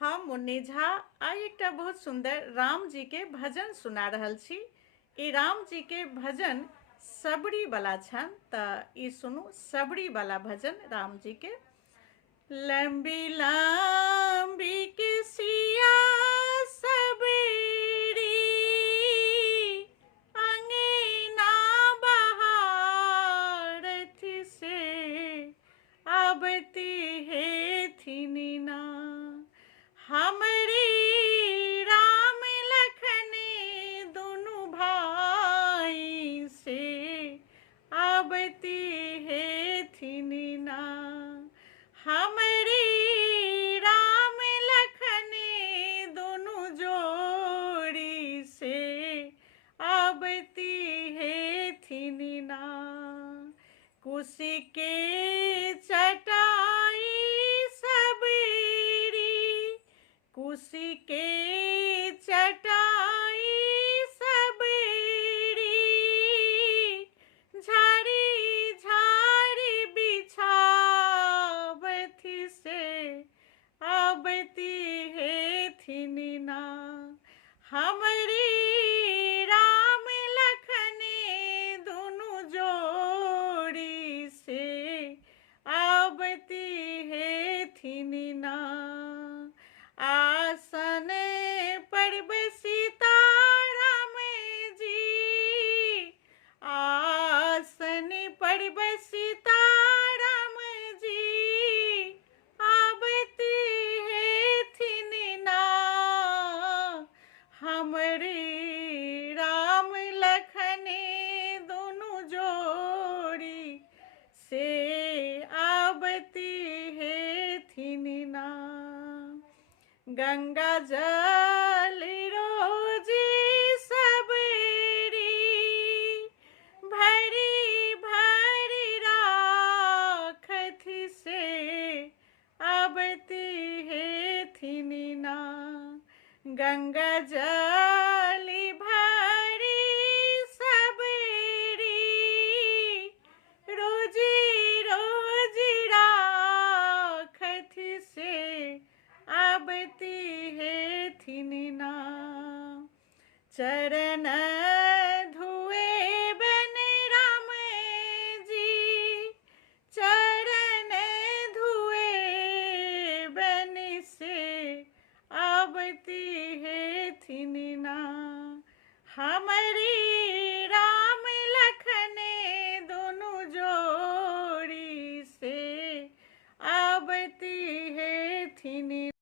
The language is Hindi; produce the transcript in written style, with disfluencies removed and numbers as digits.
हम मुन्नी झा आइ एकटा बहुत सुंदर राम जी के भजन सुना रहल छी। ई राम जी के भजन सबरी वाला छन, त ई सुनू सबरी वाला भजन राम जी के। लंबी लंबी के सिया सबरी, अंगना बहारत से आबती है थिनिना। हमरी राम लखन दुनु भाई से आबती है थिनिना। हमरी राम लखन दुनु जोड़ी से आबती है थिनिना। कुशी के चटाई सबरी, कुशी के चटाई सबरी, झाड़ी झाड़ी बिछावती से आबती है थिनिना। हमरी राम लखन दुनु जोड़ी से आबती है थिनिना। आसन पर सीताराम जी, आसन पर सीताराम जी आबती है थिनिना। हमरे राम लखन दोनों जोड़ी से आबती है थिनिना। गंगा जल रोजी सबरी, भरी भरी राखत से आबती है थिनिना। गंगा जल भरी सबरी, रोजी रोजी राखत से आबती है थिनिना। चरण